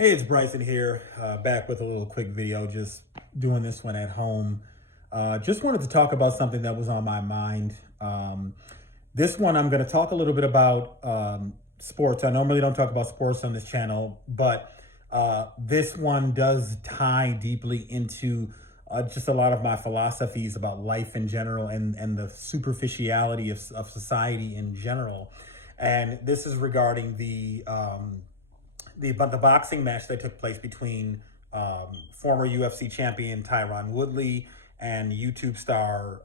Hey, it's Bryson here, back with a little quick video, just doing this one at home. Just wanted to talk about something that was on my mind. This one, I'm going to talk a little bit about sports. I normally don't talk about sports on this channel, but this one does tie deeply into just a lot of my philosophies about life in general and the superficiality of society in general. And this is regarding the boxing match that took place between former UFC champion Tyron Woodley and YouTube star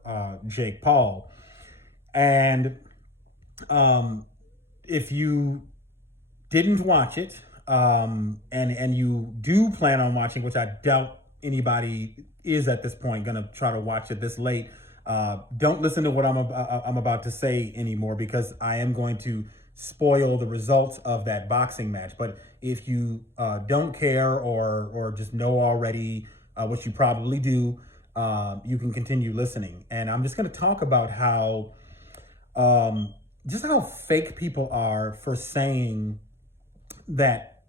Jake Paul. And if you didn't watch it, and you do plan on watching, which I doubt anybody is at this point going to try to watch it this late, don't listen to what I'm about to say anymore, because I am going to spoil the results of that boxing match. But if you don't care or just know already, what you probably do, you can continue listening. And I'm just going to talk about how just how fake people are for saying that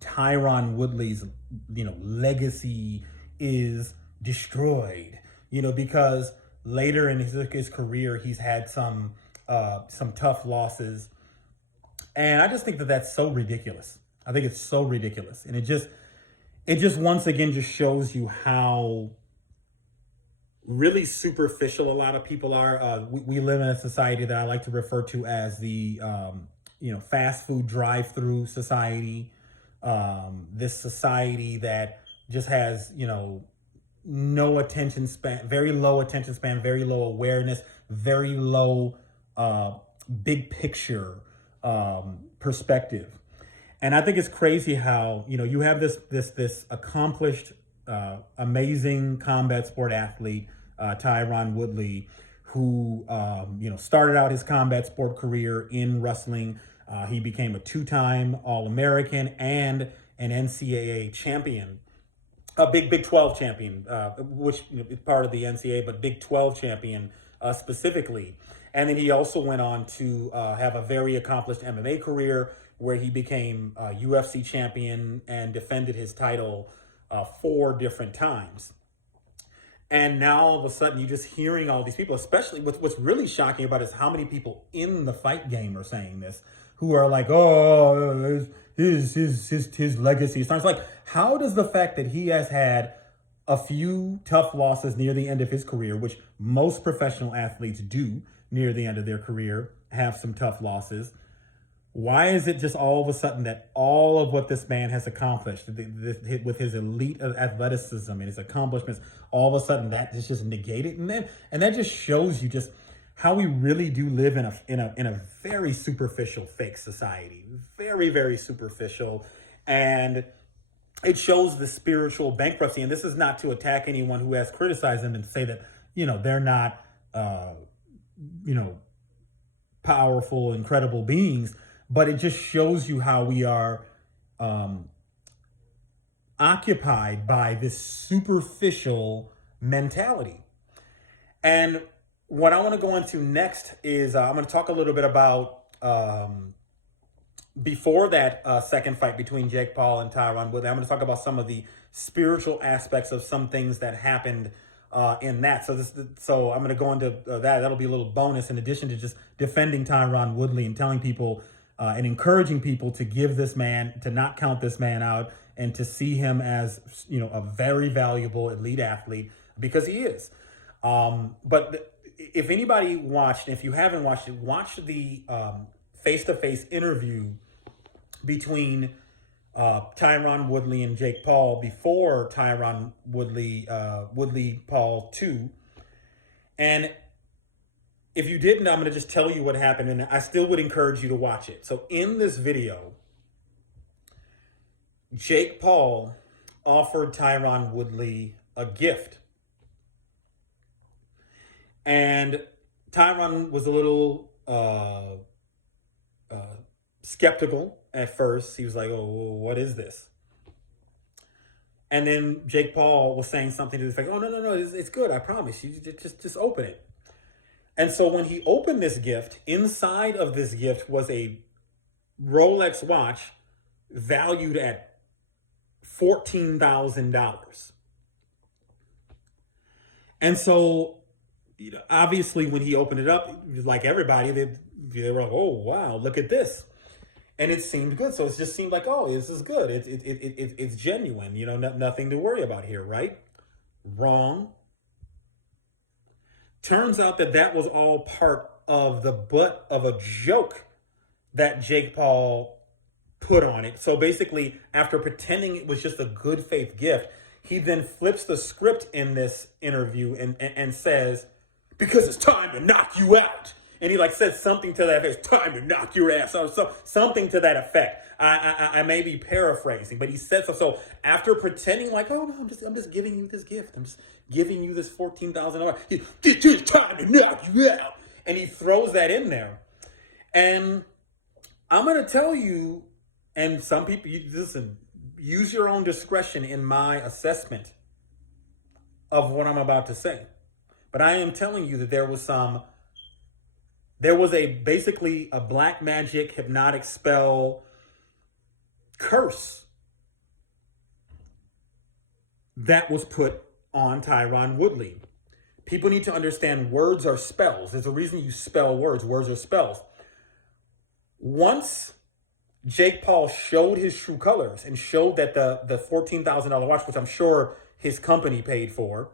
Tyron Woodley's legacy is destroyed. Because later in his career he's had some tough losses. And I just think that that's so ridiculous. I think it's so ridiculous. And it just once again just shows you how really superficial a lot of people are. We live in a society that I like to refer to as the fast food drive-through society. This society that just has no attention span, very low attention span, very low awareness, very low big picture perspective. And I think it's crazy how you have this accomplished amazing combat sport athlete, Tyron Woodley, who started out his combat sport career in wrestling. He became a two-time All-American and an NCAA champion, a Big 12 champion, which is part of the NCAA, but Big 12 champion specifically. And then he also went on to have a very accomplished MMA career, where he became a UFC champion and defended his title 4 different times. And now all of a sudden, you're just hearing all these people, especially what's really shocking about it is how many people in the fight game are saying this, who are like, oh, his legacy starts. Like, how does the fact that he has had a few tough losses near the end of his career, which most professional athletes do near the end of their career, have some tough losses, why is it just all of a sudden that all of what this man has accomplished with his elite athleticism and his accomplishments, all of a sudden that is just negated? And that just shows you just how we really do live in a very superficial, fake society, very, very superficial. And it shows the spiritual bankruptcy. And this is not to attack anyone who has criticized them and say that they're not powerful, incredible beings. But it just shows you how we are occupied by this superficial mentality. And what I want to go into next is I'm going to talk a little bit about before that second fight between Jake Paul and Tyron Woodley. I'm going to talk about some of the spiritual aspects of some things that happened in that. So I'm going to go into that. That'll be a little bonus in addition to just defending Tyron Woodley and telling people and encouraging people to give this man, to not count this man out, and to see him as a very valuable elite athlete, because he is. But if anybody watched, if you haven't watched it, watch the face-to-face interview between Tyron Woodley and Jake Paul before Tyron Woodley Paul 2. And if you didn't, I'm going to just tell you what happened, and I still would encourage you to watch it. So in this video, Jake Paul offered Tyron Woodley a gift. And Tyron was a little skeptical at first. He was like, oh, what is this? And then Jake Paul was saying something to the effect, oh, no, it's good. I promise you, just open it. And so when he opened this gift, inside of this gift was a Rolex watch valued at $14,000. And so, obviously, when he opened it up, like everybody, they were like, "Oh wow, look at this," and it seemed good. So it just seemed like, "Oh, this is good. It's genuine. Nothing to worry about here, right?" Wrong. Turns out that was all part of the butt of a joke that Jake Paul put on it. So basically, after pretending it was just a good faith gift, he then flips the script in this interview and says, "Because it's time to knock you out." And he says something to that effect. "It's time to knock your ass out." So something to that effect. I may be paraphrasing, but he said so. So after pretending like, "Oh no, I'm just giving you this gift. I'm just giving you this $14,000. It's time to knock you out." And he throws that in there. And I'm going to tell you, and some people, listen, use your own discretion in my assessment of what I'm about to say. But I am telling you that there was basically a black magic hypnotic spell curse that was put on Tyron Woodley. People need to understand words are spells. There's a reason you spell words. Words are spells. Once Jake Paul showed his true colors and showed that the $14,000 watch, which I'm sure his company paid for,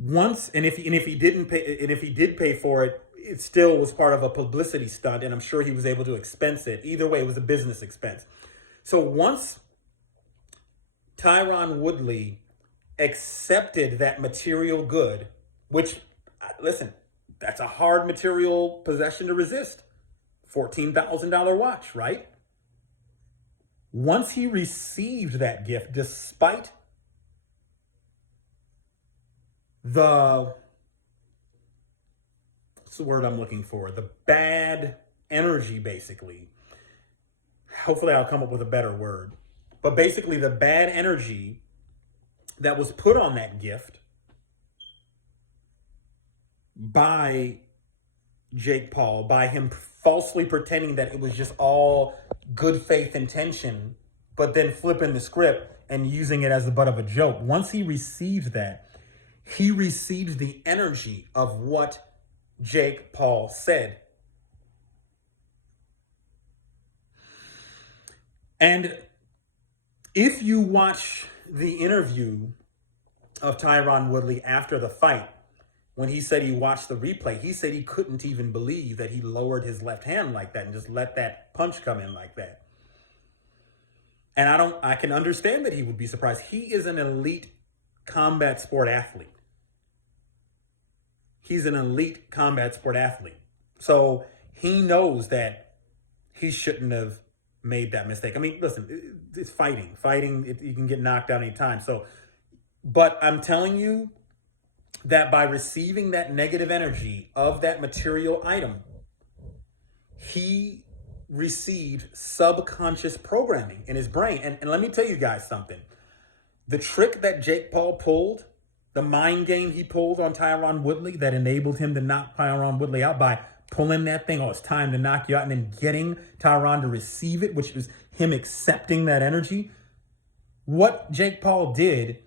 if he did pay for it, it still was part of a publicity stunt, and I'm sure he was able to expense it. Either way, it was a business expense. So once Tyron Woodley accepted that material good, which, listen, that's a hard material possession to resist. $14,000 watch, right? Once he received that gift, despite what's the word I'm looking for? The bad energy, basically. Hopefully I'll come up with a better word. But basically the bad energy that was put on that gift by Jake Paul, by him falsely pretending that it was just all good faith intention, but then flipping the script and using it as the butt of a joke. Once he received that, he received the energy of what Jake Paul said. And if you watch the interview of Tyron Woodley after the fight, when he said he watched the replay, he said he couldn't even believe that he lowered his left hand like that and just let that punch come in like that. And I can understand that he would be surprised. He is an elite combat sport athlete. He's an elite combat sport athlete. So he knows that he shouldn't have made that mistake. I mean, listen, it's fighting. You can get knocked out anytime. But I'm telling you that by receiving that negative energy of that material item, he received subconscious programming in his brain. And let me tell you guys something. The trick that Jake Paul pulled, the mind game he pulled on Tyron Woodley that enabled him to knock Tyron Woodley out by pulling that thing, "Oh, it's time to knock you out," and then getting Tyron to receive it, which was him accepting that energy. What Jake Paul did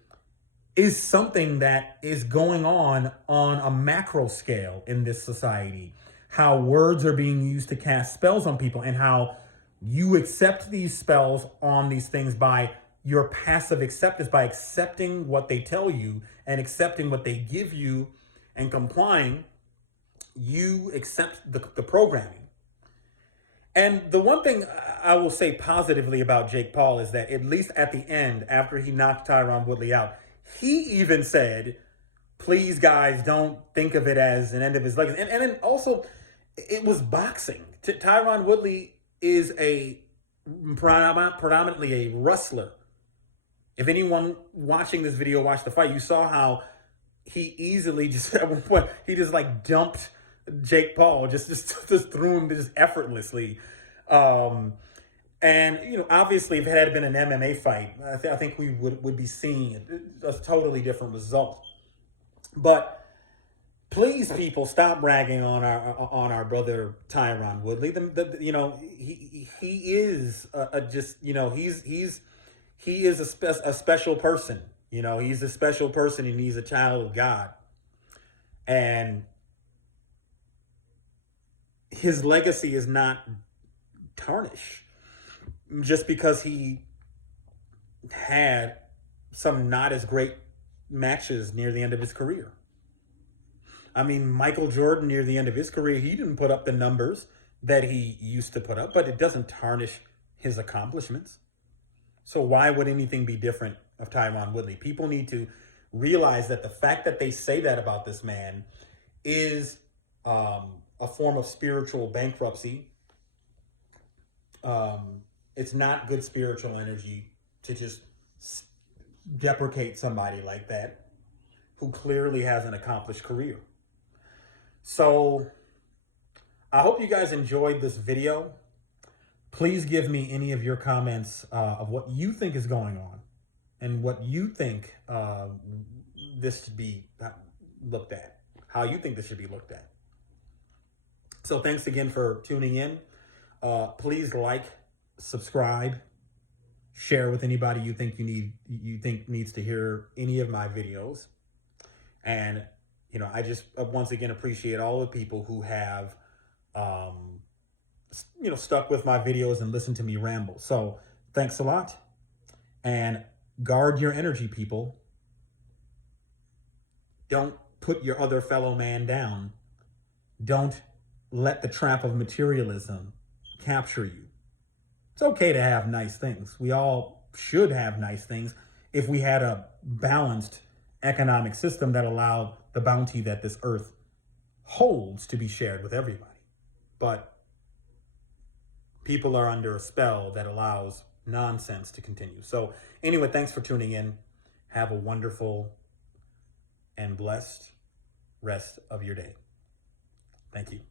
is something that is going on a macro scale in this society. How words are being used to cast spells on people, and how you accept these spells on these things by your passive acceptance, by accepting what they tell you and accepting what they give you and complying. You accept the programming. And the one thing I will say positively about Jake Paul is that at least at the end, after he knocked Tyron Woodley out, he even said, "Please, guys, don't think of it as an end of his legacy." And then also, it was boxing. Tyron Woodley is predominantly a wrestler. If anyone watching this video watched the fight, you saw how he easily just, at one point, he just dumped Jake Paul, just threw him just effortlessly. And, obviously, if it had been an MMA fight, I think we would be seeing a totally different result. But Please, people, stop bragging on our brother Tyron Woodley. He is a just he is a special person. He's a special person and he's a child of God. And his legacy is not tarnished just because he had some not as great matches near the end of his career. I mean, Michael Jordan, near the end of his career, he didn't put up the numbers that he used to put up, but it doesn't tarnish his accomplishments. So why would anything be different of Tyron Woodley? People need to realize that the fact that they say that about this man is a form of spiritual bankruptcy. It's not good spiritual energy to just deprecate somebody like that who clearly has an accomplished career. So I hope you guys enjoyed this video. Please give me any of your comments of what you think is going on and what you think this should be looked at, how you think this should be looked at. So thanks again for tuning in. Please like, subscribe, share with anybody you think needs to hear any of my videos. And I just once again appreciate all the people who have stuck with my videos and listened to me ramble. So thanks a lot, and guard your energy, people. Don't put your other fellow man down. Don't let the trap of materialism capture you. It's okay to have nice things. We all should have nice things if we had a balanced economic system that allowed the bounty that this earth holds to be shared with everybody. But people are under a spell that allows nonsense to continue. So anyway, thanks for tuning in. Have a wonderful and blessed rest of your day. Thank you.